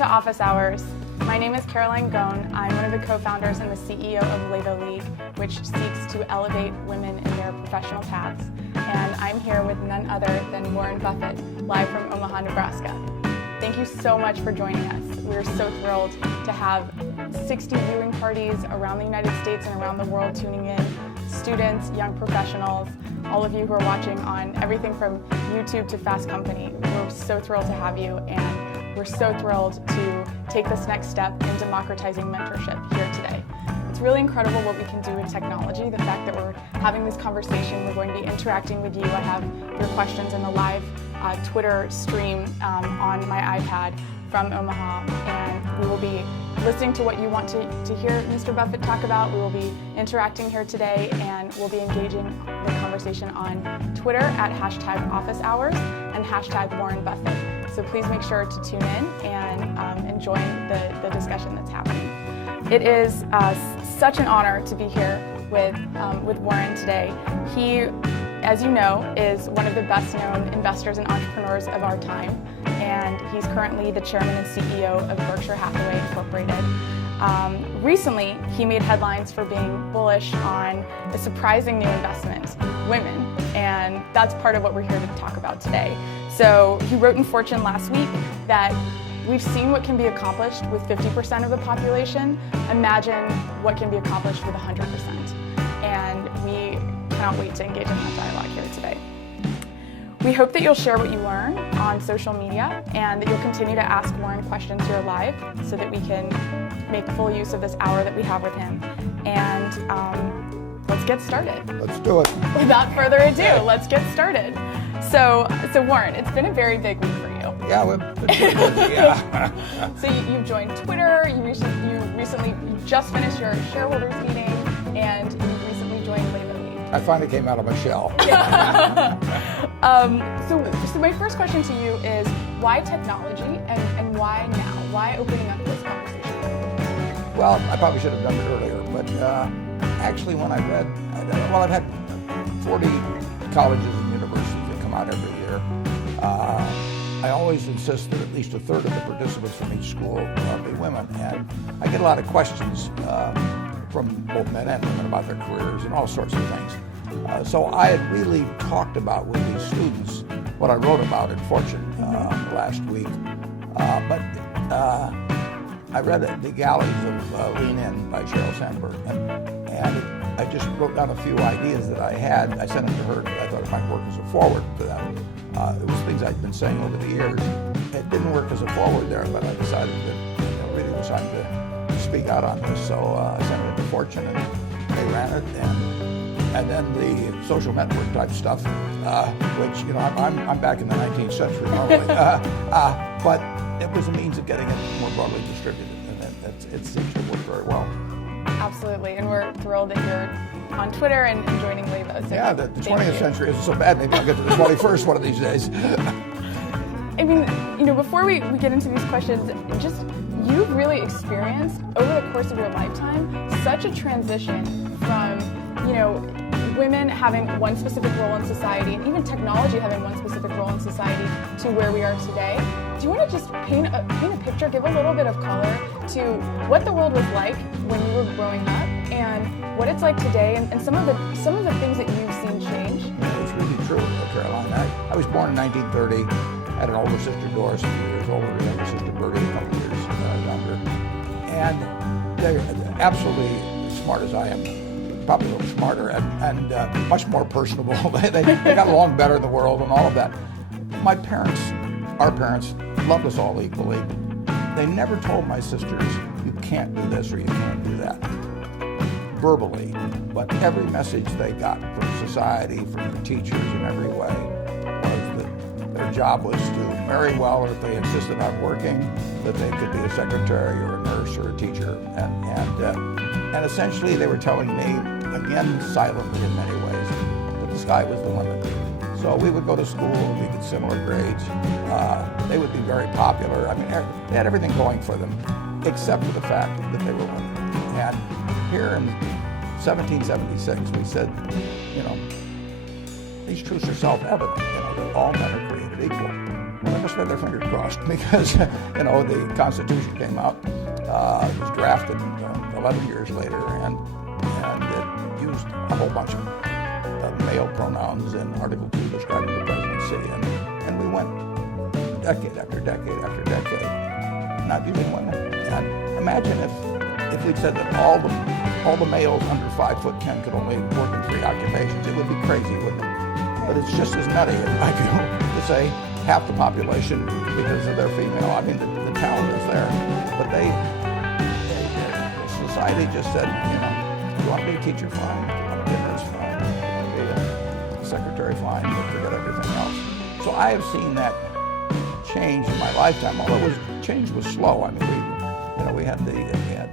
to Office Hours. My name is Caroline Gohn. I'm one of the co-founders and the CEO of Levo League, which seeks to elevate women in their professional paths. And I'm here with none other than Warren Buffett, live from Omaha, Nebraska. Thank you so much for joining us. We're so thrilled to have 60 viewing parties around the United States and around the world tuning in, students, young professionals, all of you who are watching on everything from YouTube to Fast Company. We're so thrilled to have you, and we're so thrilled to take this next step in democratizing mentorship here today. It's really incredible what we can do with technology. The fact that we're having this conversation, we're going to be interacting with you. I have your questions in the live Twitter stream on my iPad from Omaha, and we will be listening to what you want to hear Mr. Buffett talk about. We will be interacting here today, and we'll be engaging the conversation on Twitter at #OfficeHours and #WarrenBuffett. So please make sure to tune in and enjoy the discussion that's happening. It is such an honor to be here with Warren today. He, as you know, is one of the best known investors and entrepreneurs of our time, and he's currently the chairman and CEO of Berkshire Hathaway Incorporated. Recently, he made headlines for being bullish on a surprising new investment, women, and that's part of what we're here to talk about today. So he wrote in Fortune last week that we've seen what can be accomplished with 50% of the population. Imagine what can be accomplished with 100%. And we cannot wait to engage in that dialogue here today. We hope that you'll share what you learn on social media and that you'll continue to ask Warren questions here live so that we can make full use of this hour that we have with him. And let's get started. Let's do it. Without further adu, let's get started. So Warren, it's been a very big week for you. Yeah, we've been pretty busy, yeah. So you've joined Twitter, you just finished your shareholders meeting, and you recently joined Levo League. I finally came out of my shell. So my first question to you is, why technology and why now? Why opening up this conversation? Well, I probably should have done it earlier, but actually when I read, I've had 40 colleges and universities that come out every year. I always insist that at least a third of the participants from each school be women, and I get a lot of questions from both men and women about their careers and all sorts of things. So I had really talked about with these students what I wrote about in Fortune last week, but I read The Galleys of Lean In by Sheryl Sandberg, and I just wrote down a few ideas that I had. I sent them to her. I thought it might work as a forward to them. It was things I'd been saying over the years. It didn't work as a forward there, but I decided that it really was time to speak out on this. So I sent it to Fortune, and they ran it, and then the social network type stuff, which I'm back in the 19th century normally, but it was a means of getting it more broadly distributed, and it seems to work very well. Absolutely, and we're thrilled that you're on Twitter and joining Levo. So yeah, the 20th century isn't so bad. Maybe I'll get to the 21st one of these days. I mean, before we get into these questions, just you've really experienced over the course of your lifetime such a transition from, women having one specific role in society, and even technology having one specific role in society, to where we are today. Do you want to just paint a picture, give a little bit of color to what the world was like when you were growing up and what it's like today, and some of the things that you've seen change? It's really true, Caroline. I was born in 1930. I had an older sister, Doris, a few years older, and younger sister, Birgit, a couple years younger. And they're absolutely as smart as I am. Probably a little smarter and much more personable. they got along better in the world and all of that. My parents, our parents, loved us all equally. They never told my sisters, you can't do this or you can't do that, verbally. But every message they got from society, from their teachers in every way, was that their job was to marry well, or if they insisted on working, that they could be a secretary or a nurse or a teacher. And essentially they were telling me, again silently in many ways, that the sky was the limit. So we would go to school, we get similar grades. They would be very popular. I mean, they had everything going for them, except for the fact that they were women. And here in 1776, we said, these truths are self-evident, that all men are created equal. Well, they must have had their fingers crossed because, the Constitution came out, it was drafted 11 years later, and it used a whole bunch of male pronouns in Article 2 describing the presidency, and we went decade after decade after decade not using women. And imagine if we'd said that all the males under 5'10" could only work in 3 occupations. It would be crazy, wouldn't it? But it's just as nutty, I feel, to say half the population because of their female. I mean, the talent is there, but the society just said, you want to be a teacher, fine. You want to be a nurse, fine. You want to be a secretary, fine. But forget everything else. So I have seen that change in my lifetime. Although change was slow. I mean, we had the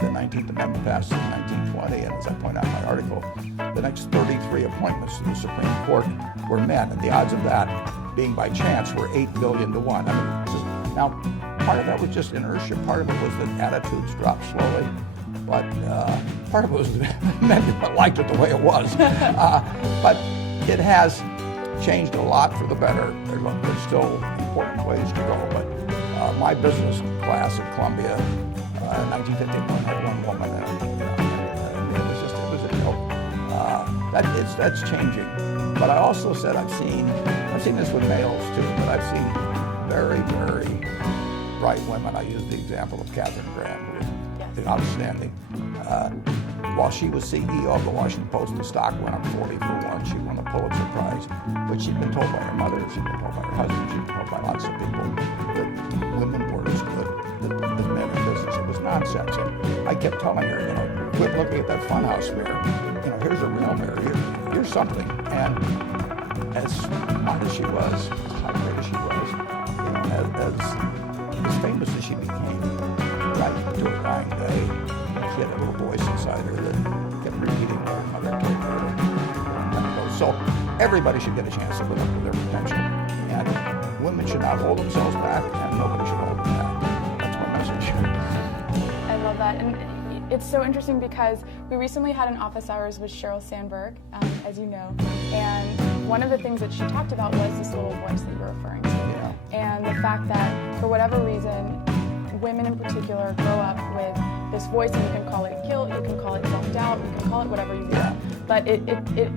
19th Amendment passed in 1920, and as I point out in my article, the next 33 appointments to the Supreme Court were men, and the odds of that being by chance were 8 billion to 1. I mean, now part of that was just inertia. Part of it was that attitudes dropped slowly, but part of it was that men liked it the way it was. But it has changed a lot for the better. There's still important ways to go, but my business class at Columbia in 1951 had one woman, and it was a joke. That's changing. But I also said I've seen this with males too, but I've seen very, very bright women. I used the example of Katharine Graham, who is outstanding. While she was CEO of the Washington Post, the stock went up 40 for 1. She won a Pulitzer Prize. But she'd been told by her mother, she'd been told by her husband, she'd been told by lots of people that women were as good as men in business. It was nonsense. And I kept telling her, quit looking at that funhouse mirror. Here's a real mirror. Here's something. And as smart as she was, as high-grade as she was, as famous as she became, right to her dying day, she had a little voice inside her that kept repeating what her mother told her. So everybody should get a chance to live up to their potential. And women should not hold themselves back, and nobody should hold them back. That's my message. I love that. And it's so interesting because we recently had an office hours with Sheryl Sandberg, as you know, and one of the things that she talked about was this little voice that you're referring to. Yeah. And the fact that, for whatever reason, women in particular grow up with this voice, and you can call it guilt, you can call it self-doubt, you can call it whatever you want, but it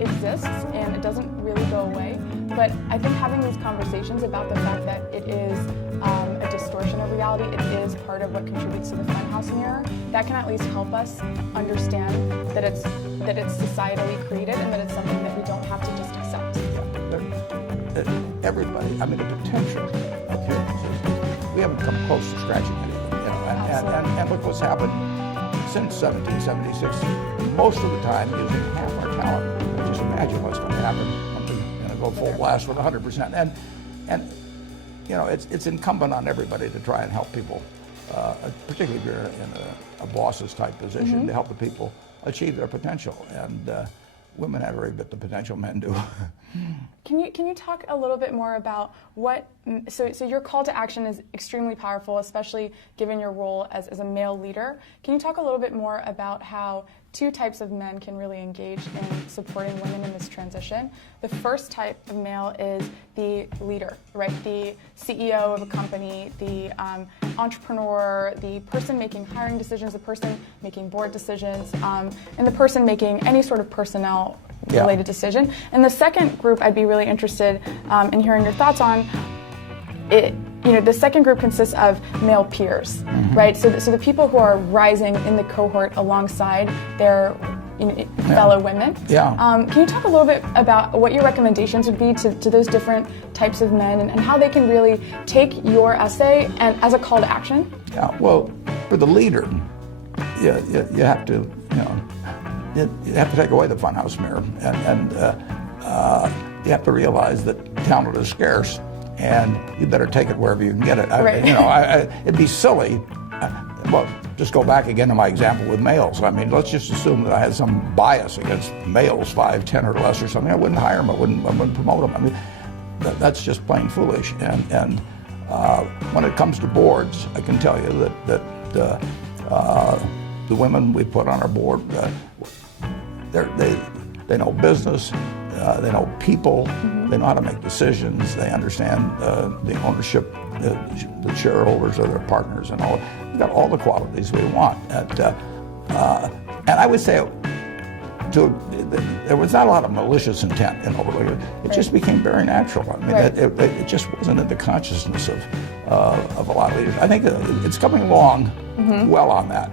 exists and it doesn't really go away. But I think having these conversations about the fact that it is a distortion of reality, it is part of what contributes to the funhouse mirror, that can at least help us understand that it's societally created and that it's something that we don't have to just accept. Everybody, I mean, the potential of humans is, we haven't come close to scratching anything. And look what's happened since 1776. Most of the time, using half our talent. Just imagine what's going to happen when we're going to go full blast with 100%. And it's incumbent on everybody to try and help people, particularly if you're in a boss's type position, to help the people achieve their potential. And women have every bit the potential men do. Can you talk a little bit more about so your call to action is extremely powerful, especially given your role as a male leader. Can you talk a little bit more about how 2 types of men can really engage in supporting women in this transition? The first type of male is the leader, right? The CEO of a company, the entrepreneur, the person making hiring decisions, the person making board decisions, and the person making any sort of personnel related decision. And the second group I'd be really interested in hearing your thoughts on. The second group consists of male peers, right? So the people who are rising in the cohort alongside their fellow women. Yeah. Can you talk a little bit about what your recommendations would be to those different types of men and how they can really take your essay and as a call to action? Yeah. Well, for the leader, you have to you have to take away the funhouse mirror, and you have to realize that talent is scarce. And you better take it wherever you can get it. Right. It'd be silly. Well, just go back again to my example with males. I mean, let's just assume that I had some bias against males, 5'10" or less or something. I wouldn't hire them. I wouldn't promote them. I mean, that's just plain foolish. And when it comes to boards, I can tell you that the women we put on our board, they know business, they know people, they know how to make decisions, they understand the ownership, the shareholders are their partners and all. They've got all the qualities we want. And I would say there was not a lot of malicious intent in overlooking it. It just became very natural. I mean, it just wasn't in the consciousness of a lot of leaders. I think it's coming along well on that.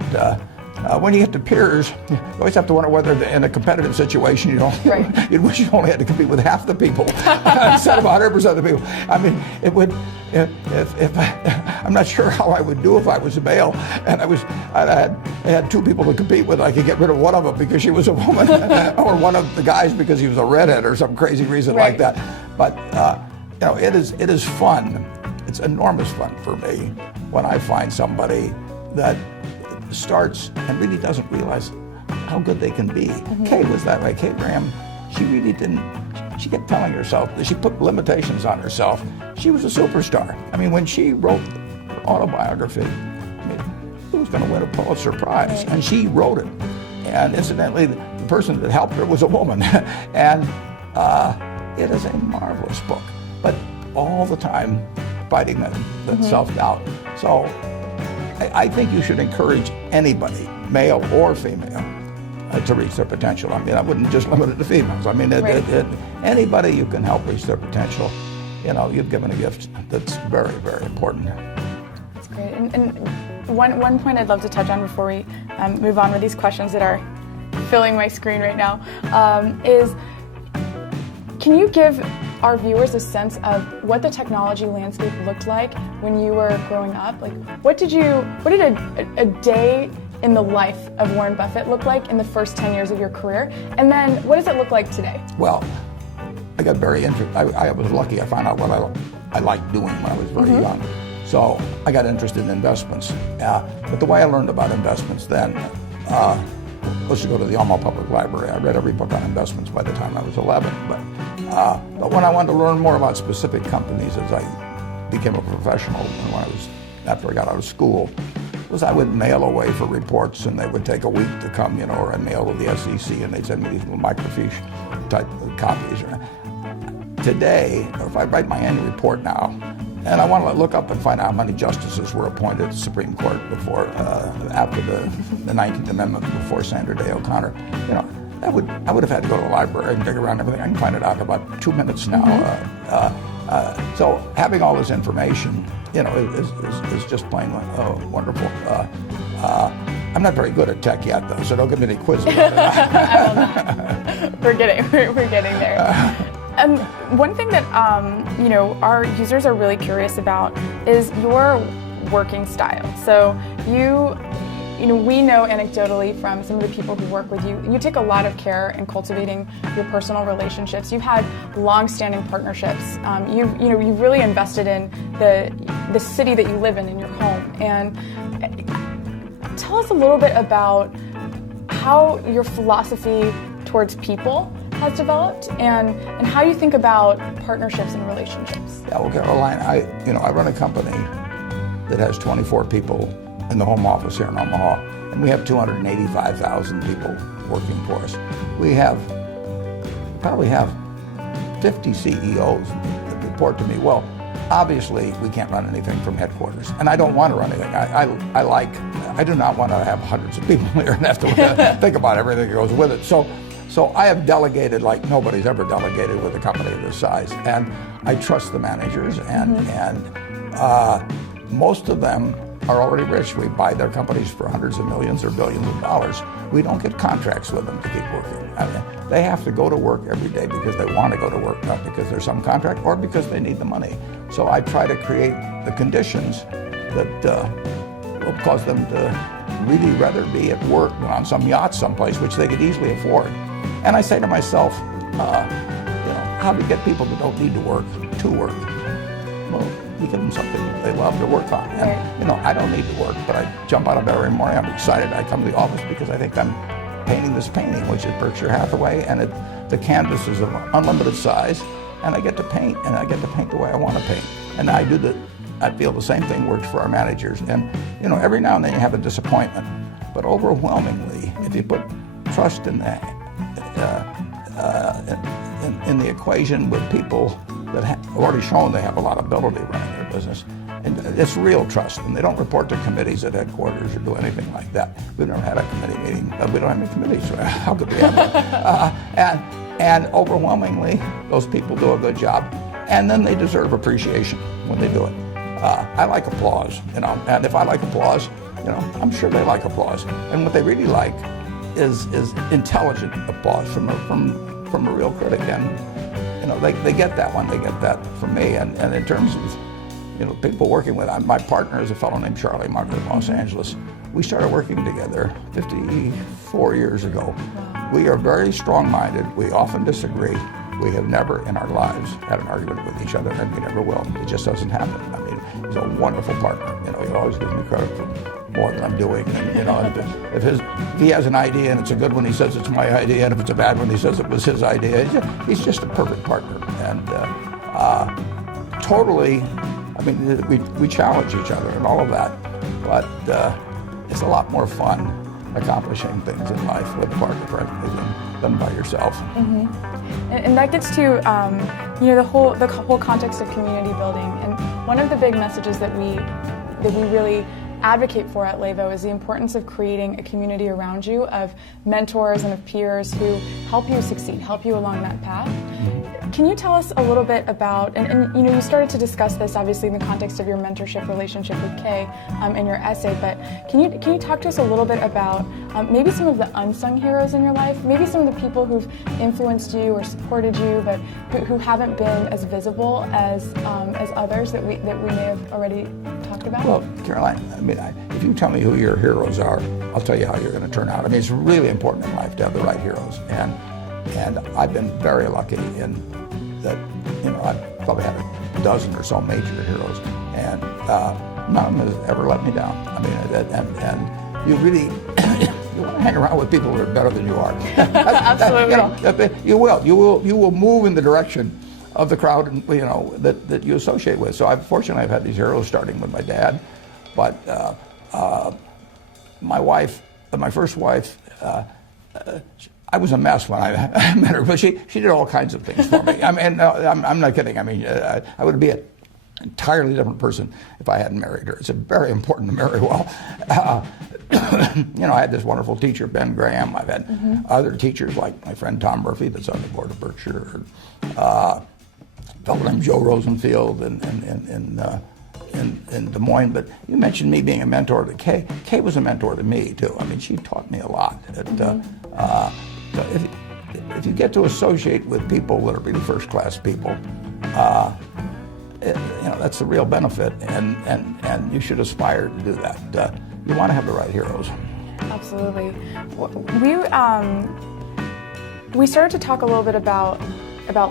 When you get to peers, you always have to wonder whether in a competitive situation you'd wish you only had to compete with half the people instead of 100% of the people. I mean, it would. I'm not sure how I would do if I was a male and I had two people to compete with. I could get rid of one of them because she was a woman, or one of the guys because he was a redhead or some crazy reason like that. But it is fun. It's enormous fun for me when I find somebody that starts and really doesn't realize how good they can be. Kay was that way. Kay Graham, she really didn't. She kept telling herself that she put limitations on herself. She was a superstar. I mean, when she wrote her autobiography, who was going to win a Pulitzer Prize? And she wrote it. And incidentally, the person that helped her was a woman. And it is a marvelous book, but all the time fighting that self-doubt. So I think you should encourage anybody, male or female, to reach their potential. I mean, I wouldn't just limit it to females. I mean, anybody you can help reach their potential, you've given a gift that's very, very important. That's great. And one point I'd love to touch on before we move on with these questions that are filling my screen right now is, can you give our viewers a sense of what the technology landscape looked like when you were growing up? Like, what did a day in the life of Warren Buffett look like in the first 10 years of your career? And then what does it look like today? Well, I got very interested. I was lucky. I found out what I liked doing when I was very young. So I got interested in investments. But the way I learned about investments then was to go to the Omaha Public Library. I read every book on investments by the time I was 11. But when I wanted to learn more about specific companies as I became a professional, after I got out of school, was I would mail away for reports, and they would take a week to come, or I mail to the SEC, and they'd send me these little microfiche type copies. Today, if I write my annual report now, and I want to look up and find out how many justices were appointed to the Supreme Court after the 19th Amendment, before Sandra Day O'Connor, I would have had to go to the library and dig around everything. I can find it out in about 2 minutes now. So having all this information, is just plain wonderful. I'm not very good at tech yet, though, so don't give me any quiz about it. I will not. We're getting there. And one thing that our users are really curious about is your working style. So we know anecdotally from some of the people who work with you, you take a lot of care in cultivating your personal relationships. You've had long-standing partnerships. You've really invested in the city that you live in your home. And tell us a little bit about how your philosophy towards people has developed, and how you think about partnerships and relationships. Yeah, well, Caroline, I run a company that has 24 people in the home office here in Omaha, and we have 285,000 people working for us. We probably have 50 CEOs that report to me. Well, obviously, we can't run anything from headquarters, and I don't want to run anything. I do not want to have hundreds of people here and have to think about everything that goes with it. So I have delegated like nobody's ever delegated with a company of this size, and I trust the managers, and most of them are already rich. We buy their companies for hundreds of millions or billions of dollars. We don't get contracts with them to keep working. I mean, they have to go to work every day because they want to go to work, not because there's some contract or because they need the money. So I try to create the conditions that will cause them to really rather be at work than on some yacht someplace, which they could easily afford. And I say to myself, how do you get people that don't need to work? Well, you give them something they love to work on. And, I don't need to work, but I jump out of bed every morning. I'm excited. I come to the office because I think I'm painting this painting, which is Berkshire Hathaway, and the canvas is of unlimited size, and I get to paint, and I get to paint the way I want to paint. And I feel the same thing works for our managers. And, every now and then you have a disappointment, but overwhelmingly, if you put trust in in the equation with people that have already shown they have a lot of ability running their business. And it's real trust, and they don't report to committees at headquarters or do anything like that. We've never had a committee meeting. We don't have any committees. How could we have that? And overwhelmingly, those people do a good job, and then they deserve appreciation when they do it. I like applause, and if I like applause, I'm sure they like applause. And what they really like is intelligent applause from a real critic, and they get that one. They get that from me, and in terms of people working with. My partner is a fellow named Charlie Munger in Los Angeles. We started working together 54 years ago. Wow. We are very strong-minded. We often disagree. We have never in our lives had an argument with each other, and we never will. It just doesn't happen. I mean, he's a wonderful partner. He always gives me credit for more than I'm doing. And if he has an idea and it's a good one, he says it's my idea, and if it's a bad one, he says it was his idea. He's just a perfect partner, and totally. I mean, we challenge each other and all of that, but it's a lot more fun accomplishing things in life with a partner, frankly, than by yourself. Mm-hmm. And that gets to the whole context of community building. And one of the big messages that we really advocate for at Levo is the importance of creating a community around you of mentors and of peers who help you succeed, help you along that path. Can you tell us a little bit about, and you started to discuss this obviously in the context of your mentorship relationship with Kay in your essay, but can you talk to us a little bit about maybe some of the unsung heroes in your life, maybe some of the people who've influenced you or supported you, but who haven't been as visible as others that we may have already talked about? Well, Caroline, if you tell me who your heroes are, I'll tell you how you're going to turn out. I mean, it's really important in life to have the right heroes, and I've been very lucky in that. I've probably had a dozen or so major heroes, and none has ever let me down. I mean, and you really you want to hang around with people who are better than you are. Absolutely. You will move in the direction of the crowd, that you associate with. So I've had these heroes starting with my dad, but my first wife, I was a mess when I met her, but she did all kinds of things for me. I'm not kidding. I would be an entirely different person if I hadn't married her. It's very important to marry well. I had this wonderful teacher, Ben Graham. I've had other teachers like my friend Tom Murphy, that's on the board of Berkshire. A fellow named Joe Rosenfield in Des Moines. But you mentioned me being a mentor to Kay. Kay was a mentor to me too. She taught me a lot. So if you get to associate with people that are really first-class people, that's the real benefit, and you should aspire to do that. You want to have the right heroes. Absolutely. We started to talk a little bit about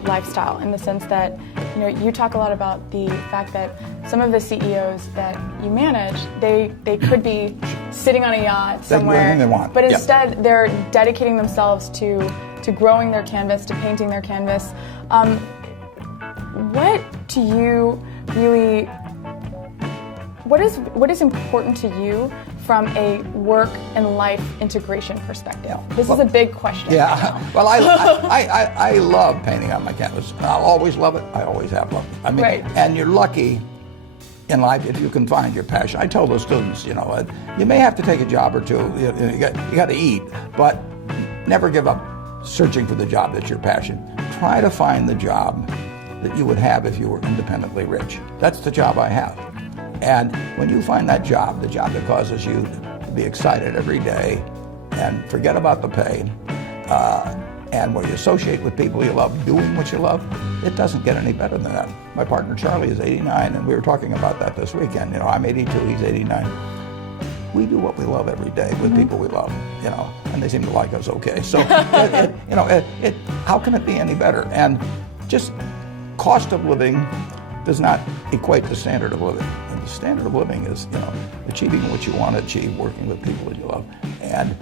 lifestyle, in the sense that you talk a lot about the fact that some of the CEOs that you manage, they could be sitting on a yacht somewhere, they want. But instead they're dedicating themselves to growing their canvas, to painting their canvas. What do you really? What is important to you from a work and life integration perspective? This is a big question. Yeah. Well, I love painting on my canvas. I'll always love it. I always have loved it. Right. And you're lucky in life if you can find your passion. I tell those students, you may have to take a job or two. You got to eat, but never give up searching for the job that's your passion. Try to find the job that you would have if you were independently rich. That's the job I have. And when you find that job, the job that causes you to be excited every day and forget about the pay, and where you associate with people you love, doing what you love, it doesn't get any better than that. My partner Charlie is 89, and we were talking about that this weekend. I'm 82, he's 89. We do what we love every day with people we love, and they seem to like us okay. So, how can it be any better? And just cost of living does not equate to standard of living. And the standard of living is, achieving what you want to achieve, working with people that you love. And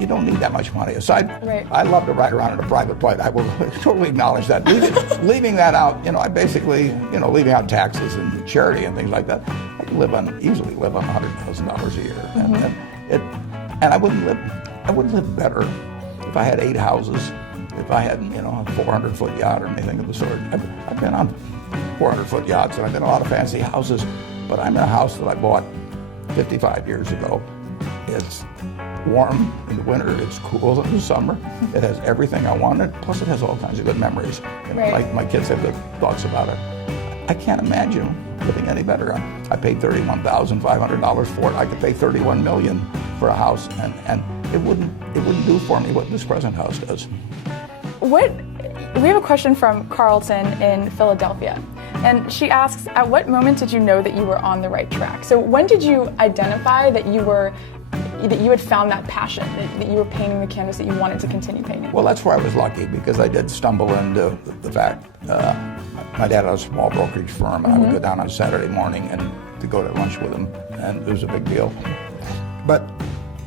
you don't need that much money. Aside, right. I love to ride around in a private plane. I will totally acknowledge that. Leaving that out, I basically, leaving out taxes and charity and things like that, I can easily live on $100,000 a year. And I wouldn't live better if I had 8 houses, if I had, a 400-foot yacht or anything of the sort. I've been on 400-foot yachts, and I've been in a lot of fancy houses, but I'm in a house that I bought 55 years ago. It's warm in the winter, it's cool in the summer. It has everything I wanted, plus it has all kinds of good memories. Right. My kids have good thoughts about it. I can't imagine living any better. I paid $31,500 for it. I could pay $31 million for a house, and it wouldn't do for me what this present house does. We have a question from Carlton in Philadelphia, and she asks, at what moment did you know that you were on the right track? So when did you identify that you had found that passion, that you were painting the canvas that you wanted to continue painting? Well, that's where I was lucky, because I did stumble into the fact my dad had a small brokerage firm, and I would go down on Saturday morning and to go to lunch with him, and it was a big deal. But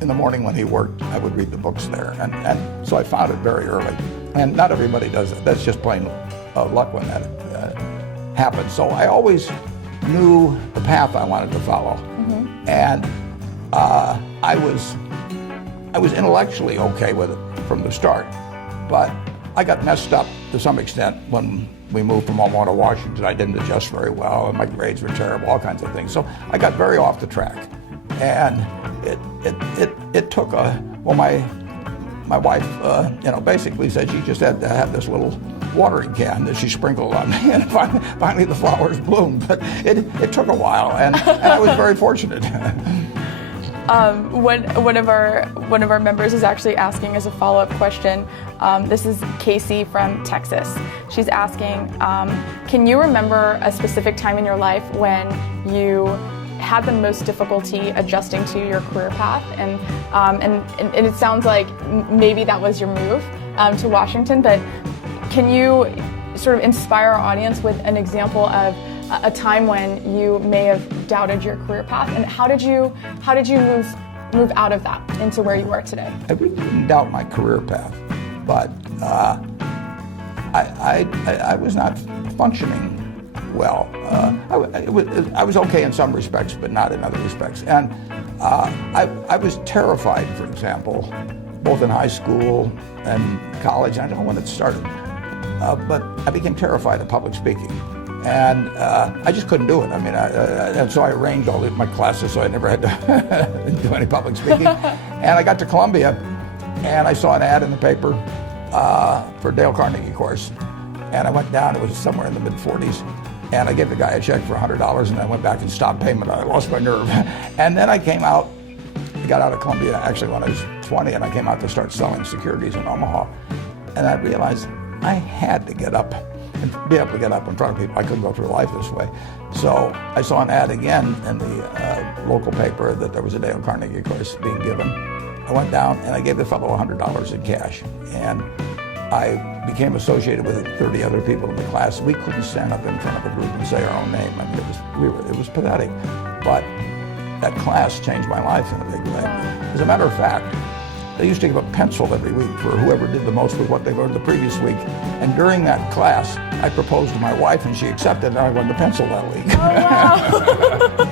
in the morning when he worked, I would read the books there, and so I found it very early. And not everybody does it. That's just plain luck when that happens. So I always knew the path I wanted to follow, and I was intellectually okay with it from the start, but I got messed up to some extent when we moved from Omaha to Washington. I didn't adjust very well, and my grades were terrible, all kinds of things. So I got very off the track, and it took my wife, basically said she just had to have this little watering can that she sprinkled on me, and finally the flowers bloomed. But it took a while, and I was very fortunate. One of our members is actually asking as a follow-up question. This is Casey from Texas. She's asking, can you remember a specific time in your life when you had the most difficulty adjusting to your career path? And it sounds like maybe that was your move to Washington, but can you sort of inspire our audience with an example of a time when you may have doubted your career path, and how did you move out of that into where you are today? I really didn't doubt my career path, but I was not functioning well. I was okay in some respects, but not in other respects. And I was terrified, for example, both in high school and college. I don't know when it started, but I became terrified of public speaking. And I just couldn't do it. I mean, and so I arranged all my classes so I never had to do any public speaking. And I got to Columbia, and I saw an ad in the paper for a Dale Carnegie course. And I went down, it was somewhere in the mid-40s, and I gave the guy a check for $100, and I went back and stopped payment. I lost my nerve. And then I came out, I got out of Columbia actually when I was 20, and I came out to start selling securities in Omaha. And I realized I had to get up and be able to get up in front of people. I couldn't go through life this way. So I saw an ad again in the local paper that there was a Dale Carnegie course being given. I went down and I gave the fellow $100 in cash. And I became associated with 30 other people in the class. We couldn't stand up in front of a group and say our own name. I mean, it was pathetic. But that class changed my life in a big way. As a matter of fact, they used to give a pencil every week for whoever did the most with what they learned the previous week. And during that class, I proposed to my wife, and she accepted, and I won the pencil that week. Oh,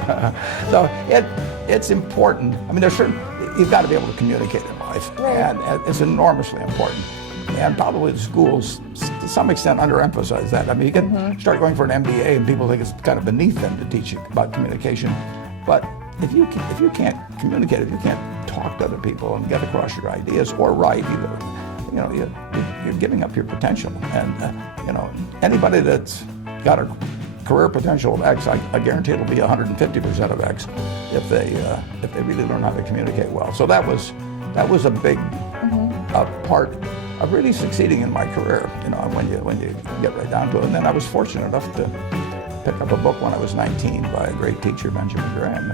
wow. So it's important. I mean, you've got to be able to communicate in life, right. And it's enormously important. And probably the schools, to some extent, underemphasize that. I mean, you can start going for an MBA, and people think it's kind of beneath them to teach you about communication. But if you can't communicate, if you can't talk to other people and get across your ideas or write either, you're giving up your potential. And anybody that's got a career potential of X, I guarantee it'll be 150% of X if they really learn how to communicate well. So that was a big part of really succeeding in my career. When you get right down to it. And then I was fortunate enough to pick up a book when I was 19 by a great teacher, Benjamin Graham,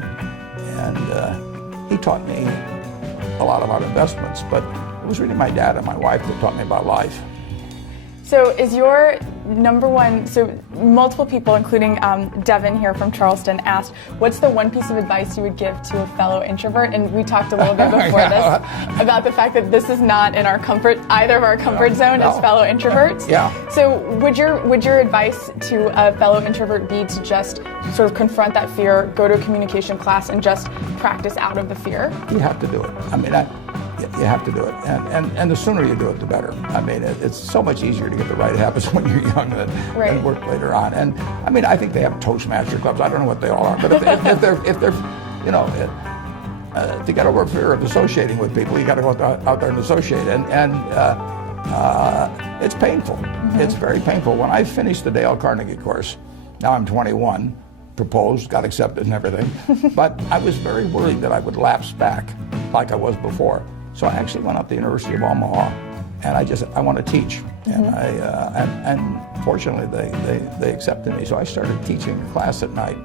and he taught me a lot about investments, but it was really my dad and my wife that taught me about life. So is your number one, so multiple people, including Devin here from Charleston, asked, what's the one piece of advice you would give to a fellow introvert? And we talked a little bit before this about the fact that this is not in our either of our comfort zone as fellow introverts. Yeah. So would your advice to a fellow introvert be to just sort of confront that fear, go to a communication class, and just practice out of the fear? You have to do it. I mean, you have to do it, and the sooner you do it, the better. I mean, it's so much easier to get the right habits when you're young than work later on. And I mean, I think they have Toastmaster clubs. I don't know what they all are, but if they're, you know, to get over fear of associating with people, you got to go out there and associate, and it's painful. Mm-hmm. It's very painful. When I finished the Dale Carnegie course, now I'm 21, proposed, got accepted and everything, but I was very worried that I would lapse back like I was before. So I actually went out to the University of Omaha, and I want to teach. Mm-hmm. And fortunately they accepted me. So I started teaching a class at night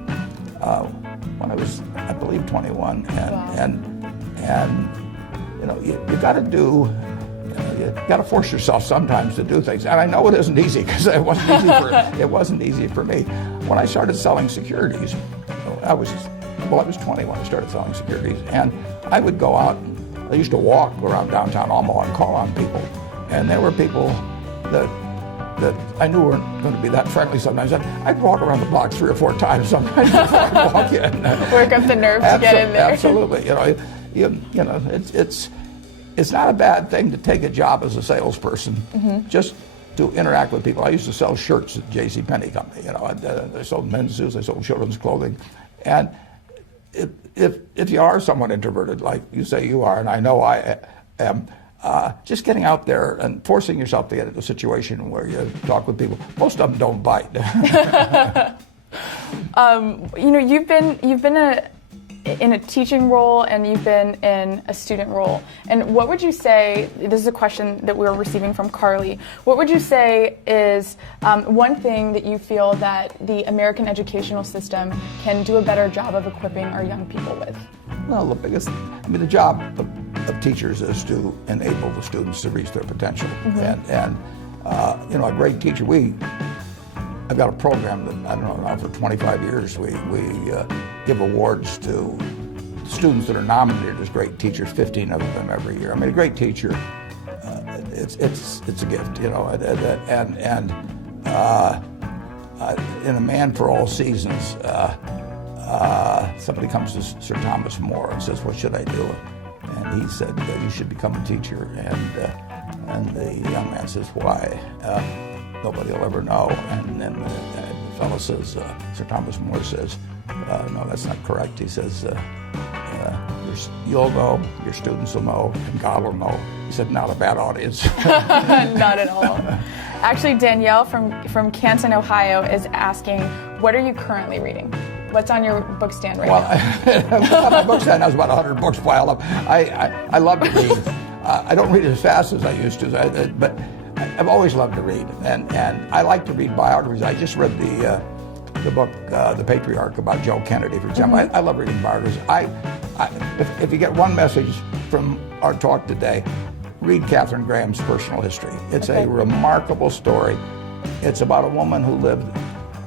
when I was, I believe, 21. And you know, you got to do. You got to force yourself sometimes to do things, and I know it isn't easy because it wasn't easy for me. When I started selling securities, I was 20 when I started selling securities, and I would go out. I used to walk around downtown Omaha and call on people, and there were people that I knew weren't going to be that friendly sometimes. I'd walk around the block 3 or 4 times sometimes before I'd walk in. Work up the nerve to get in there. Absolutely, you know, it's not a bad thing to take a job as a salesperson, mm-hmm. just to interact with people. I used to sell shirts at JCPenney Company. You know, I sold men's suits, I sold children's clothing, and if you are somewhat introverted, like you say you are, and I know I am, just getting out there and forcing yourself to get into a situation where you talk with people. Most of them don't bite. You know, you've been in a teaching role, and you've been in a student role. And what would you say, this is a question that we're receiving from Carly, what would you say is one thing that you feel that the American educational system can do a better job of equipping our young people with? Well, the job of teachers is to enable the students to reach their potential. Mm-hmm. And you know, a great teacher, I've got a program that, I don't know, now for 25 years, we give awards to students that are nominated as great teachers, 15 of them every year. I mean, a great teacher, it's a gift, you know, and in A Man for All Seasons, somebody comes to Sir Thomas More and says, "What should I do?" And he said, "You should become a teacher." And the young man says, "Why?" Nobody will ever know. And then the fellow says, Sir Thomas More says, "No, that's not correct." He says, "You'll know, your students will know, and God will know." He said, "Not a bad audience." Not at all. Actually, Danielle from Canton, Ohio is asking, what are you currently reading? What's on your bookstand right now? Well, my bookstand has about 100 books piled up. I love to read. I don't read as fast as I used to, but I've always loved to read, and I like to read biographies. I just read the book, The Patriarch, about Joe Kennedy, for example. Mm-hmm. I love reading biographies. If you get one message from our talk today, read Katharine Graham's Personal History. It's a remarkable story. It's about a woman who lived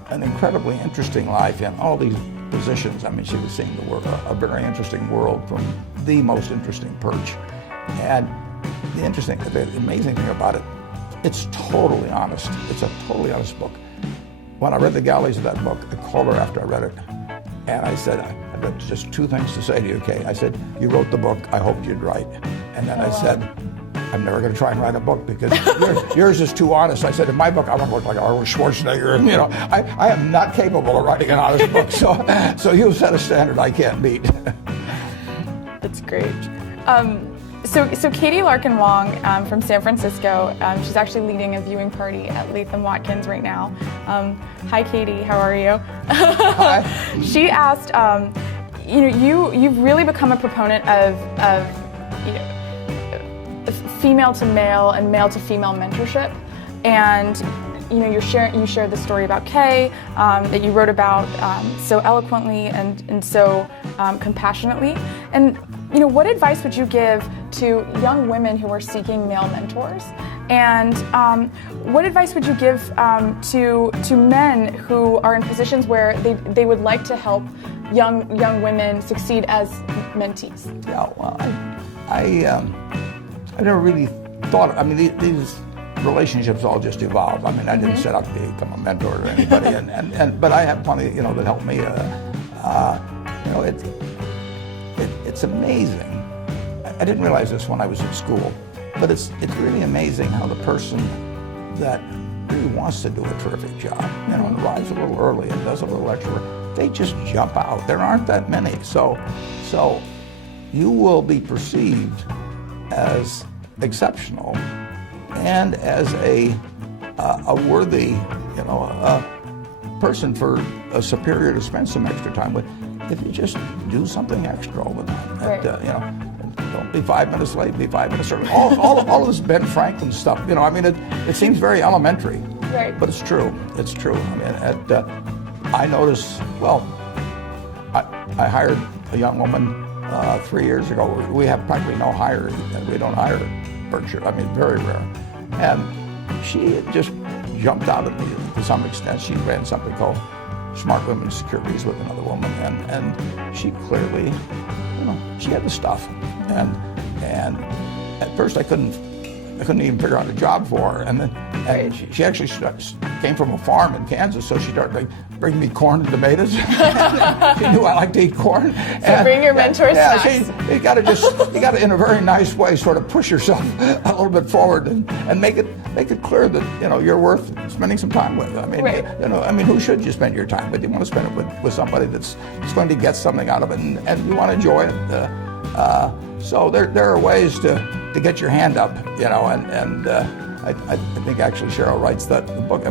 an incredibly interesting life in all these positions. I mean, she was seeing the world, a very interesting world from the most interesting perch. And the amazing thing about it, it's totally honest. It's a totally honest book. When I read the galleys of that book, I called her after I read it, and I said, "I've got just 2 things to say to you, Kay." I said, "You wrote the book I hoped you'd write." And then I said, "I'm never going to try and write a book because yours is too honest." I said, "In my book, I want to look like Arnold Schwarzenegger. And, you know, I am not capable of writing an honest book. So you've set a standard I can't meet." That's great. So Katie Larkin Wong from San Francisco, she's actually leading a viewing party at Latham Watkins right now. Hi, Katie. How are you? Hi. She asked, you know, you've really become a proponent of you know, female to male and male to female mentorship, and you know, you shared the story about Kay that you wrote about so eloquently and so compassionately. And you know, what advice would you give to young women who are seeking male mentors? And what advice would you give to men who are in positions where they would like to help young women succeed as mentees? Yeah, well, I never really thought. I mean, these relationships all just evolve. I mean, I didn't set out to become a mentor to anybody, but I have plenty, you know, that helped me. You know, it's amazing. I didn't realize this when I was in school, but it's really amazing how the person that really wants to do a terrific job, and arrives a little early and does a little extra work, they just jump out. There aren't that many. So you will be perceived as exceptional and as a worthy, person for a superior to spend some extra time with if you just do something extra all the time. Right. Don't be 5 minutes late, be 5 minutes early. All of this Ben Franklin stuff, it seems very elementary, right. but it's true. It's true. I noticed, I hired a young woman 3 years ago. We have practically no hire. We don't hire at Berkshire. Very rare. And she just jumped out at me to some extent. She ran something called Smart Women's Securities with another woman, and she clearly, she had the stuff. And at first I couldn't even figure out a job for her. And then she actually came from a farm in Kansas, so she started bringing me corn and tomatoes. She knew I liked to eat corn. So bring your mentor snacks. You got to in a very nice way sort of push yourself a little bit forward and make it clear that you're worth spending some time with. Who should you spend your time with? You want to spend it with somebody that's going to get something out of it, and you want to enjoy it. So there are ways to get your hand up, I think actually Cheryl writes that in the book.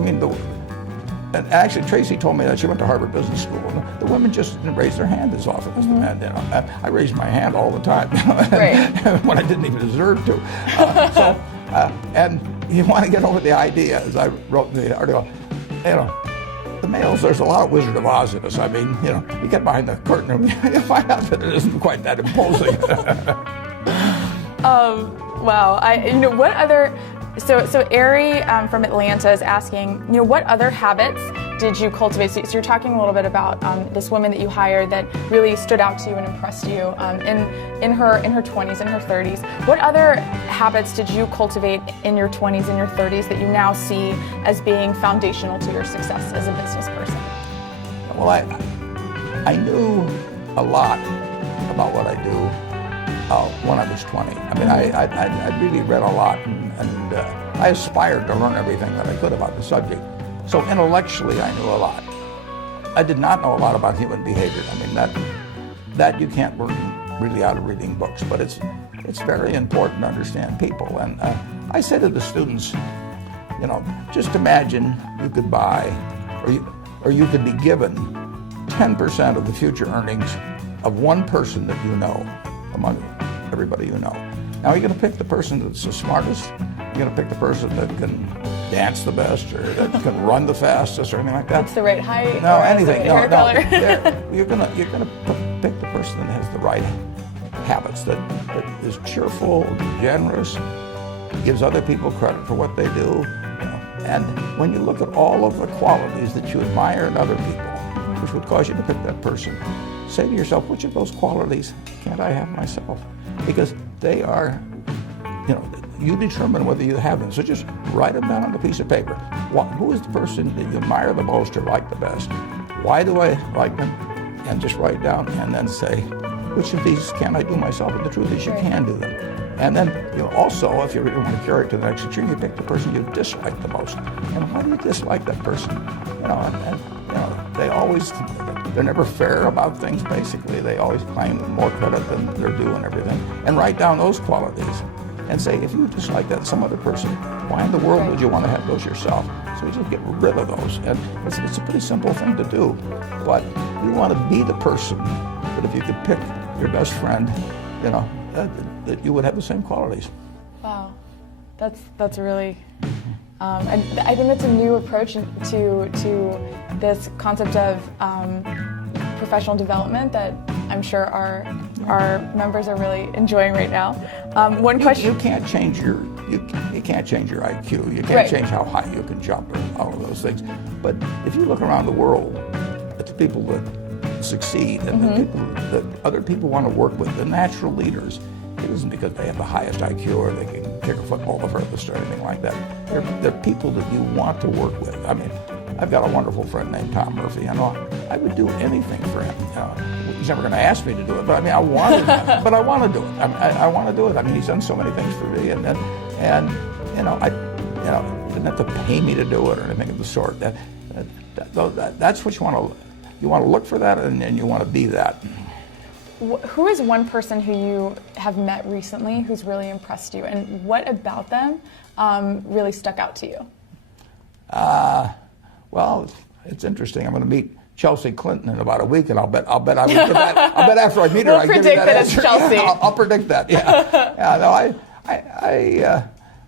And actually Tracy told me that she went to Harvard Business School, and the women just didn't raise their hand as often as the men. I raised my hand all the time, when I didn't even deserve to. And you want to get over the idea, as I wrote in the article, the males, there's a lot of Wizard of Oz in us. You get behind the curtain and you find out that it isn't quite that imposing. Wow. What other, so Ari from Atlanta is asking, what other habits did you cultivate? So you're talking a little bit about this woman that you hired that really stood out to you and impressed you in her 20s and her 30s. What other habits did you cultivate in your 20s and your 30s that you now see as being foundational to your success as a business person? Well, I knew a lot about what I do when I was 20. I really read a lot, and I aspired to learn everything that I could about the subject. So intellectually, I knew a lot. I did not know a lot about human behavior. That you can't learn really out of reading books, but it's very important to understand people. And I say to the students, just imagine you could buy, or you could be given 10% of the future earnings of one person that you know among everybody you know. Now, you're going to pick the person that's the smartest. You're going to pick the person that can dance the best, or that can run the fastest, or anything like that. What's the right height? No, anything. No. You're going to pick the person that has the right habits, that is cheerful, generous, gives other people credit for what they do. And when you look at all of the qualities that you admire in other people, which would cause you to pick that person, say to yourself, which of those qualities can't I have myself? Because they are, you determine whether you have them. So just write them down on a piece of paper. Who is the person that you admire the most or like the best? Why do I like them? And just write down, and then say, which of these can I do myself? And the truth is you can do them. And then also, if you really want to carry it to the next extreme, you pick the person you dislike the most. And why do you dislike that person? They're never fair about things, basically. They always claim more credit than they're due and everything. And write down those qualities and say, if you dislike that some other person, why in the world would you want to have those yourself? So you just get rid of those. And it's a pretty simple thing to do. But you want to be the person that if you could pick your best friend, that you would have the same qualities. Wow, that's really, and I think that's a new approach to this concept of professional development that I'm sure our members are really enjoying right now. One question: you can't change your IQ. You can't change how high you can jump or all of those things. But if you look around the world at the people that succeed and the people that other people want to work with, the natural leaders, it isn't because they have the highest IQ or they can kick a football the furthest or anything like that. They're people that you want to work with. I've got a wonderful friend named Tom Murphy. I would do anything for him. He's never going to ask me to do it, but I mean, I want to. But I want to do it. I want to do it. I mean, he's done so many things for me, and I didn't have to pay me to do it or anything of the sort. That's what you want to. You want to look for that, and you want to be that. Who is one person who you have met recently who's really impressed you, and what about them really stuck out to you? Well, it's interesting. I'm going to meet Chelsea Clinton in about a week, and I'll bet I would give that. I'll bet after I meet her, we'll I give predict you that that answer. It's Chelsea. Yeah, I'll predict that. Yeah.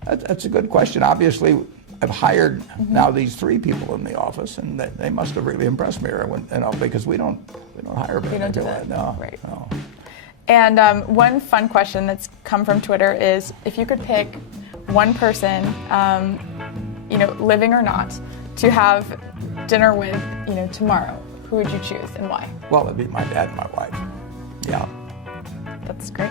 That's a good question. Obviously, I've hired now these 3 people in the office, and they must have really impressed me. Because we don't hire very many people. No, right. No. And one fun question that's come from Twitter is, if you could pick one person, living or not, to have dinner with, tomorrow, who would you choose and why? Well, it'd be my dad and my wife. Yeah. That's great.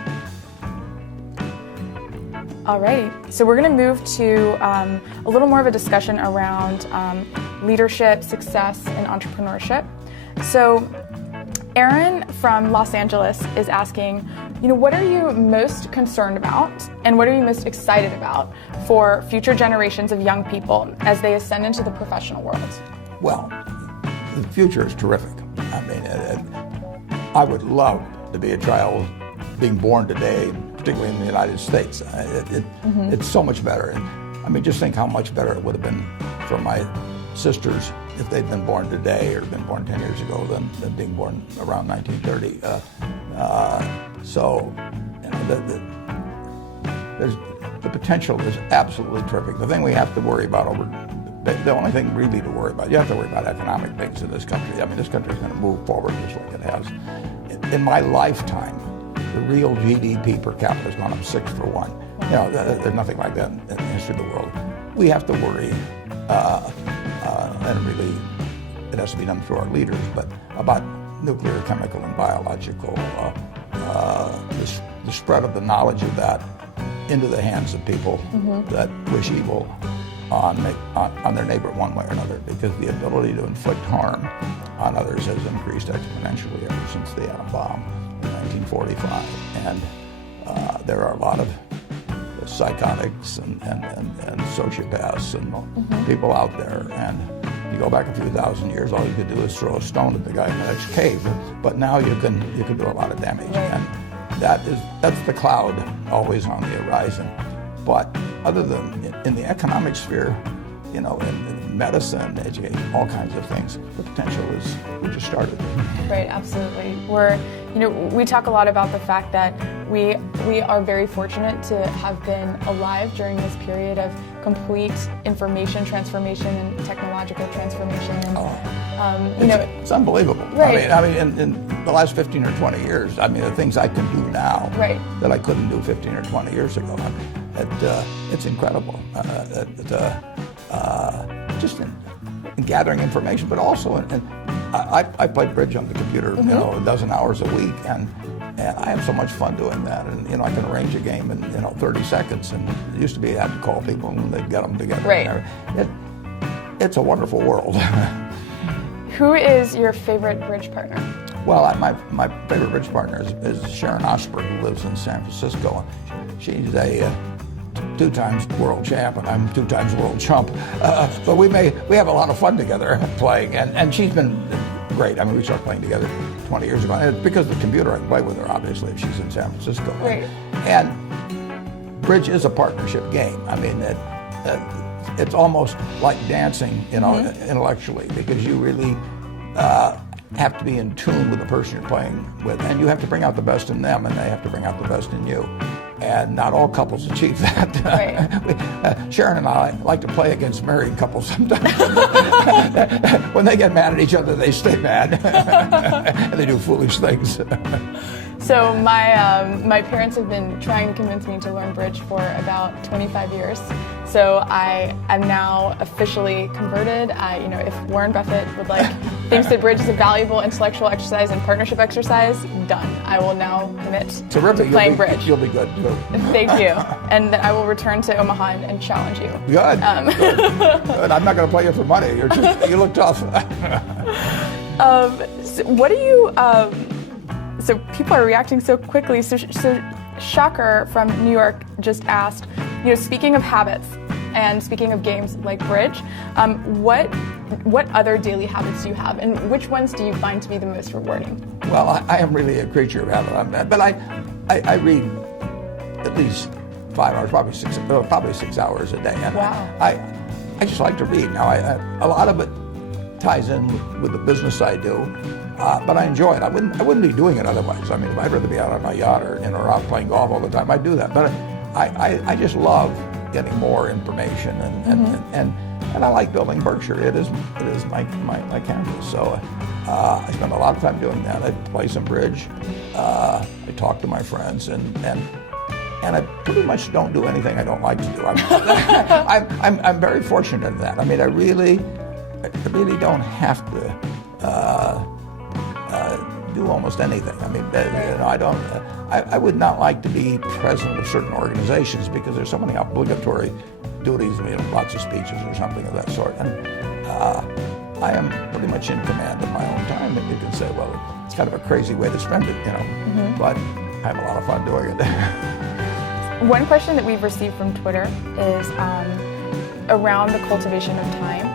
Alrighty, so we're going to move to a little more of a discussion around leadership, success, and entrepreneurship. So Aaron from Los Angeles is asking, what are you most concerned about and what are you most excited about for future generations of young people as they ascend into the professional world? Well, the future is terrific. I mean, I would love to be a child being born today, particularly in the United States. It's so much better. And I mean, just think how much better it would have been for my sisters if they'd been born today or been born 10 years ago than being born around 1930. The potential is absolutely terrific. The thing we have to worry about the only thing really to worry about, you have to worry about economic things in this country. I mean, this country is going to move forward just like it has. In my lifetime, the real GDP per capita has gone up 6 for 1. There's nothing like that in the history of the world. We have to worry, and really, it has to be done through our leaders, but about nuclear, chemical, and biological, the spread of the knowledge of that into the hands of people that wish evil on their neighbor one way or another, because the ability to inflict harm on others has increased exponentially ever since the atom bomb in 1945. And there are a lot of psychotics and sociopaths and people out there. And you go back a few thousand years, all you could do is throw a stone at the guy in the next cave. But now you can do a lot of damage. And that's the cloud always on the horizon. But other than in the economic sphere, in medicine, education, all kinds of things, the potential is, we just started. Right, absolutely. We talk a lot about the fact that we are very fortunate to have been alive during this period of complete information transformation and technological transformation. And, it's unbelievable. Right. I mean, in the last 15 or 20 years, I mean, the things I can do now that I couldn't do 15 or 20 years ago, it's incredible. Just in gathering information, but also I play bridge on the computer, a dozen hours a week, and I have so much fun doing that. And I can arrange a game in 30 seconds. And it used to be I had to call people and they'd get them together. Right. It's a wonderful world. Who is your favorite bridge partner? Well, my favorite bridge partner is Sharon Osberg, who lives in San Francisco. She's a 2 times world champ, and I'm 2 times world chump. But we have a lot of fun together playing, and she's been great. I mean, we started playing together 20 years ago, and it's because of the computer. I can play with her, obviously, if she's in San Francisco. Right. And bridge is a partnership game. I mean, it's almost like dancing, intellectually, because you really have to be in tune with the person you're playing with, and you have to bring out the best in them, and they have to bring out the best in you. And not all couples achieve that. Right. Sharon and I like to play against married couples sometimes. When they get mad at each other, they stay mad. And they do foolish things. So my parents have been trying to convince me to learn bridge for about 25 years. So I am now officially converted. If Warren Buffett would like thinks that bridge is a valuable intellectual exercise and partnership exercise, done. I will now commit to playing bridge. You'll be good. Thank you. And then I will return to Omaha and challenge you. Good. Good. I'm not going to play you for money. You look tough. So what do you? So people are reacting so quickly. So Shocker from New York just asked, speaking of habits and speaking of games like bridge, what other daily habits do you have, and which ones do you find to be the most rewarding? Well, I am really a creature of habit, but I read at least 5 hours, probably 6 hours a day. And wow. I just like to read. Now, a lot of it ties in with the business I do, but I enjoy it. I wouldn't be doing it otherwise. I mean, if I'd rather be out on my yacht or out playing golf all the time, I'd do that. But I just love getting more information, and I like building Berkshire. It is my canvas. So I spend a lot of time doing that. I play some bridge. I talk to my friends, and I pretty much don't do anything I don't like to do. I'm very fortunate in that. I mean, I really don't have to do almost anything. I mean, I would not like to be president of certain organizations because there's so many obligatory duties, lots of speeches or something of that sort. And I am pretty much in command of my own time. And you can say, well, it's kind of a crazy way to spend it, but I have a lot of fun doing it. One question that we've received from Twitter is around the cultivation of time.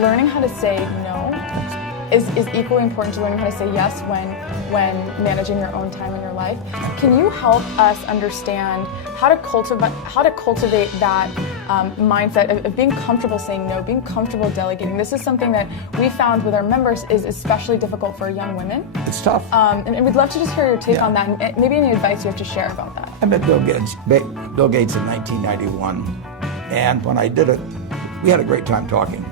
Learning how to say no is equally important to learning how to say yes when managing your own time in your life. Can you help us understand how to cultivate that mindset of being comfortable saying no, being comfortable delegating? This is something that we found with our members is especially difficult for young women. It's tough. And we'd love to just hear your take on that, and maybe any advice you have to share about that. I met Bill Gates in 1991, and when I did it, we had a great time talking.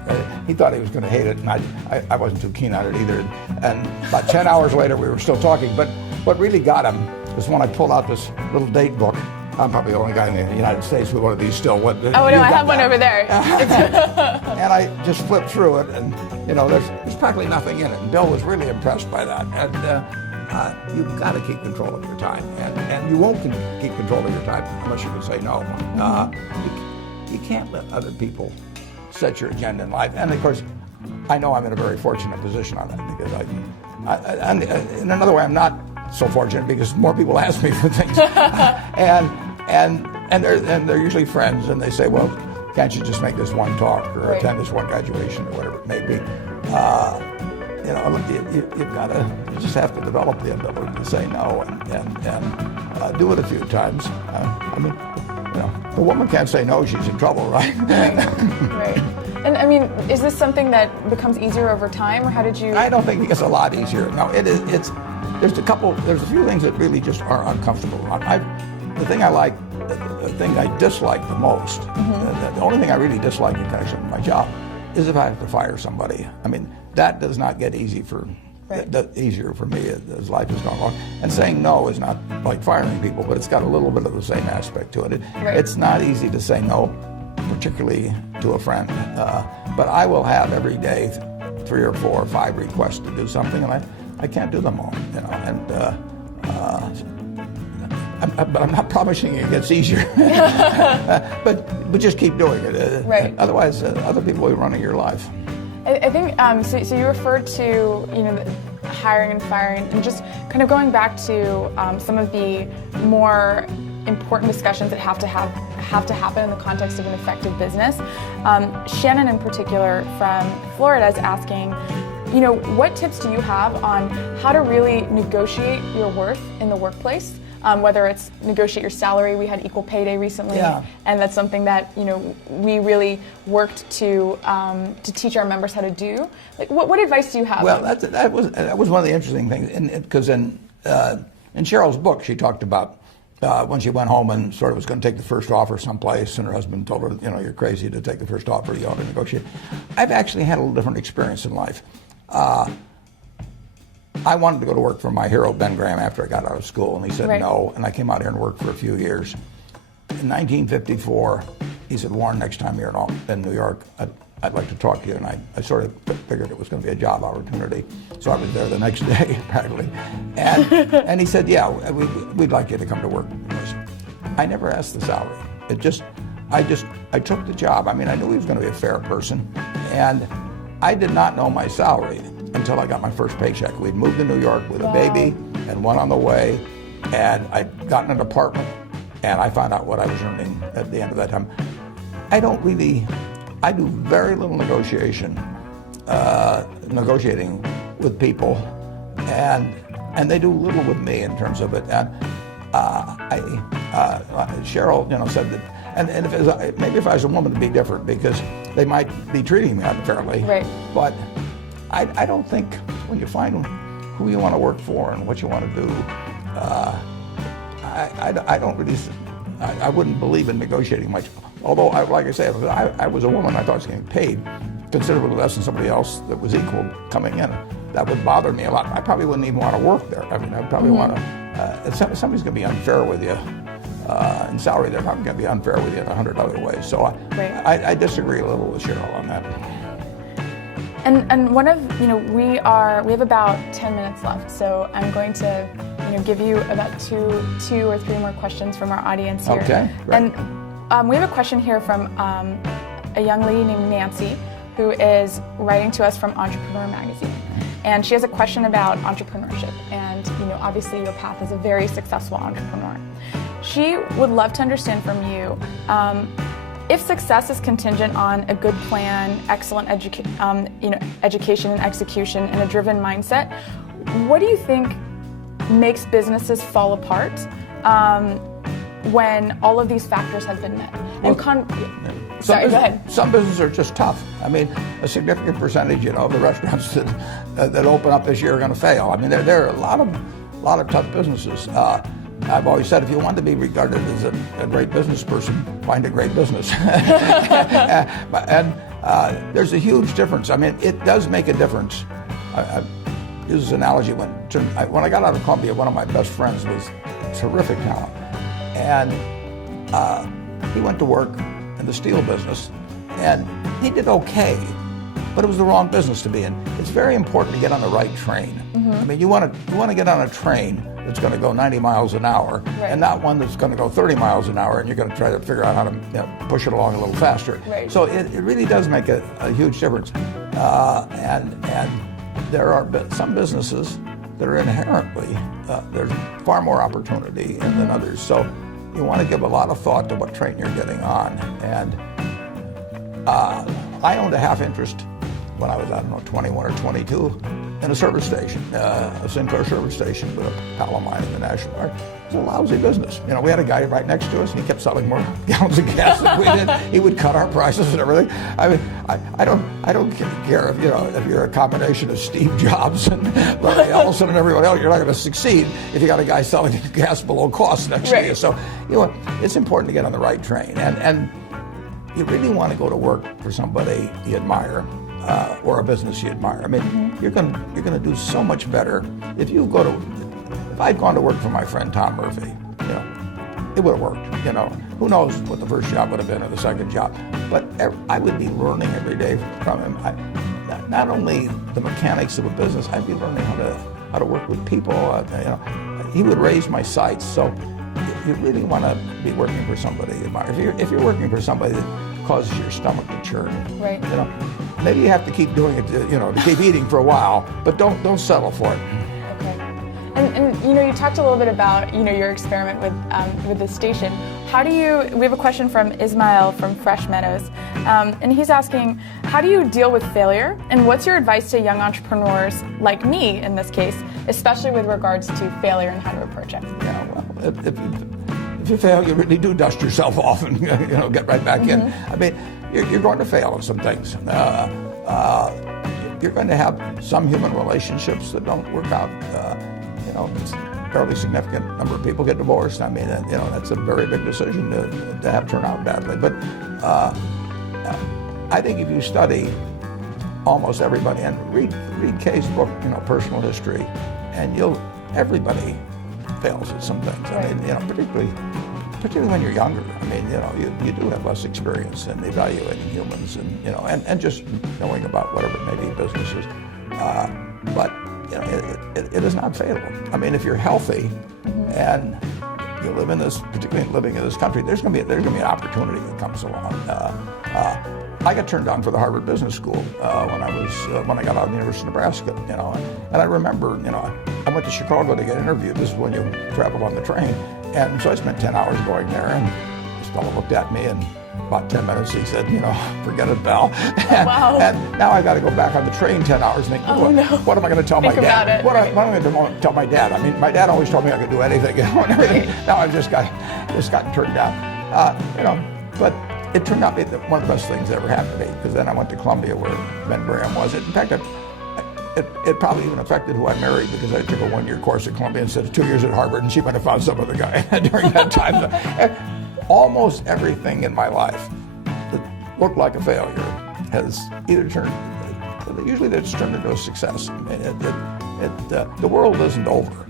He thought he was going to hate it, and I wasn't too keen on it either. And about 10 hours later, we were still talking. But what really got him was when I pulled out this little date book. I'm probably the only guy in the United States with one of these still. Oh, no, I have one over there. And I just flipped through it, and there's practically nothing in it. And Bill was really impressed by that. And you've got to keep control of your time. And you won't keep control of your time unless you can say no. You can't let other people set your agenda in life. And of course, I know I'm in a very fortunate position on that because in another way, I'm not so fortunate because more people ask me for things. and they're usually friends, and they say, well, can't you just make this one talk or attend this one graduation or whatever it may be? You just have to develop the ability to say no and do it a few times. The woman can't say no, she's in trouble, right? Right. And I mean, is this something that becomes easier over time, or how did you? I don't think it gets a lot easier. No, it is. There's a few things that really just are uncomfortable. The thing I dislike the most, the only thing I really dislike in connection with my job, is if I have to fire somebody. I mean, that does not get easier for me as life has gone along. And saying no is not like firing people, but it's got a little bit of the same aspect to it. It's not easy to say no, particularly to a friend. But I will have every day 3 or 4 or 5 requests to do something, and I can't do them all. But I'm not promising it gets easier. but just keep doing it. Otherwise, other people will be running your life. I think so you referred to hiring and firing, and just kind of going back to some of the more important discussions that have to happen in the context of an effective business. Shannon in particular from Florida is asking, what tips do you have on how to really negotiate your worth in the workplace? Whether it's negotiate your salary. We had Equal Pay Day recently, and that's something that we really worked to teach our members how to do. Like, what advice do you have? Well, that was one of the interesting things, because in Cheryl's book, she talked about when she went home and sort of was going to take the first offer someplace, and her husband told her, you're crazy to take the first offer. You ought to negotiate. I've actually had a little different experience in life. I wanted to go to work for my hero, Ben Graham, after I got out of school, and he said no, and I came out here and worked for a few years. In 1954, he said, Warren, next time you're in New York, I'd like to talk to you. And I sort of figured it was going to be a job opportunity. So I was there the next day, practically. And he said, yeah, we'd like you to come to work with us. I never asked the salary. I took the job. I mean, I knew he was going to be a fair person. And I did not know my salary until I got my first paycheck. We'd moved to New York with a baby and one on the way. And I'd gotten an apartment. And I found out what I was earning at the end of that time. I do very little negotiating with people, and they do little with me in terms of it. And Cheryl, said that, and maybe if I was a woman, it'd be different because they might be treating me unfairly. Right. But I don't think when you find who you want to work for and what you want to do, I don't really. I wouldn't believe in negotiating much. Although, like I said, I was a woman, I thought I was getting paid considerably less than somebody else that was equal coming in. That would bother me a lot. I probably wouldn't even want to work there. I mean, I'd probably want to, if somebody's going to be unfair with you in salary, they're probably going to be unfair with you in 100 other ways. So I disagree a little with Cheryl on that. And one of, we have about 10 minutes left, so I'm going to, give you about two or three more questions from our audience here. Okay, great. And we have a question here from a young lady named Nancy, who is writing to us from Entrepreneur Magazine. And she has a question about entrepreneurship. And, obviously your path is a very successful entrepreneur. She would love to understand from you, if success is contingent on a good plan, excellent education and execution, and a driven mindset, what do you think makes businesses fall apart when all of these factors have been met? Sorry, go ahead. Some businesses are just tough. I mean, a significant percentage, of the restaurants that open up this year are going to fail. I mean, there are a lot of tough businesses. I've always said if you want to be regarded as a great business person, find a great business. And there's a huge difference. I mean, it does make a difference. I use this analogy when I got out of Columbia, one of my best friends was terrific talent. And he went to work in the steel business, and he did okay, but it was the wrong business to be in. It's very important to get on the right train. I mean, you want to get on a train that's going to go 90 miles an hour, and not one that's going to go 30 miles an hour, and you're going to try to figure out how to push it along a little faster. Right. So it really does make a huge difference. And there are some businesses that are inherently, there's far more opportunity than others. So you want to give a lot of thought to what train you're getting on. And I owned a half interest when I was, 21 or 22 in a service station, a Sinclair service station with a pal of mine in the National Guard. It was a lousy business. We had a guy right next to us, and he kept selling more gallons of gas than we did. He would cut our prices and everything. I mean, I don't care if you're a combination of Steve Jobs and Larry Ellison and everyone else. You're not going to succeed if you got a guy selling gas below cost next to you. So it's important to get on the right train, and you really want to go to work for somebody you admire. Or a business you admire. I mean, you're going to do so much better if I'd gone to work for my friend Tom Murphy. It would have worked. Who knows what the first job would have been or the second job, but I would be learning every day from him. Not only the mechanics of a business, I'd be learning how to work with people. He would raise my sights. So you really want to be working for somebody you admire. If you're working for somebody that causes your stomach to churn, right? Maybe you have to keep doing it, to keep eating for a while, but don't settle for it. Okay. And you talked a little bit about your experiment with the station. We have a question from Ismail from Fresh Meadows, and he's asking, how do you deal with failure, and what's your advice to young entrepreneurs like me in this case, especially with regards to failure and how to approach it? Yeah, well, if you fail, you really do dust yourself off and get right back in. I mean, you're going to fail in some things. You're going to have some human relationships that don't work out. It's a fairly significant number of people get divorced. I mean, that's a very big decision to have turn out badly. But I think if you study almost everybody and read Kay's book, Personal History, and everybody fails at some things. Right. I mean, particularly when you're younger. I mean, you do have less experience in evaluating humans, and just knowing about whatever it may be, businesses. But it is not fatal. I mean, if you're healthy and you live in this, particularly living in this country, there's going to be an opportunity that comes along. I got turned down for the Harvard Business School when I got out of the University of Nebraska. And I remember, I went to Chicago to get interviewed. This is when you travel on the train, and so I spent 10 hours going there. And this fellow looked at me, and about 10 minutes he said, forget it, Val. And now I got to go back on the train 10 hours and think, what am I going to tell my dad? What am I going to tell my dad? I mean, my dad always told me I could do anything, and everything. Now I've just got turned down. But it turned out to be one of the best things that ever happened to me, because then I went to Columbia, where Ben Graham was. In fact, it probably even affected who I married, because I took a 1-year course at Columbia instead of 2 years at Harvard, and she might have found some other guy during that time. Almost everything in my life that looked like a failure has either usually it's turned into a success. I mean, the world isn't over.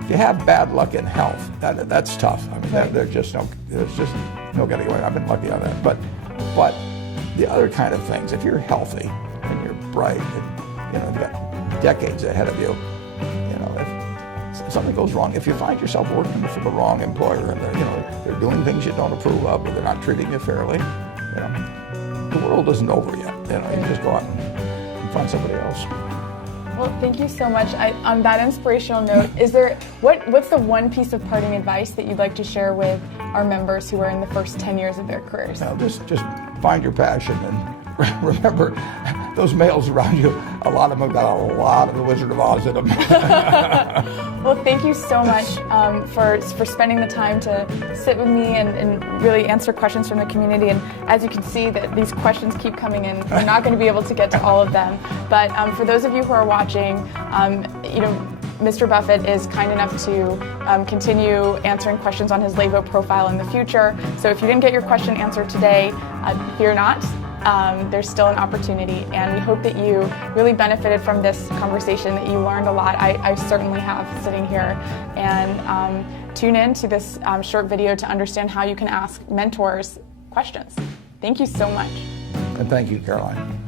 If you have bad luck in health, that's tough. I mean, there's just no getting away. I've been lucky on that. But the other kind of things, if you're healthy and you're bright and you've got decades ahead of you, if something goes wrong, if you find yourself working for the wrong employer and they're doing things you don't approve of, or they're not treating you fairly, the world isn't over yet. You just go out and find somebody else. Well, thank you so much. On that inspirational note, what's the one piece of parting advice that you'd like to share with our members who are in the first 10 years of their careers? Just find your passion, and remember, those males around you, a lot of them have got a lot of the Wizard of Oz in them. Well, thank you so much for spending the time to sit with me and really answer questions from the community. And as you can see, that these questions keep coming in. We're not going to be able to get to all of them. But for those of you who are watching, Mr. Buffett is kind enough to continue answering questions on his Lavo profile in the future. So if you didn't get your question answered today, fear not. There's still an opportunity, and we hope that you really benefited from this conversation, that you learned a lot. I certainly have, sitting here. And tune in to this short video to understand how you can ask mentors questions. Thank you so much. And thank you, Caroline.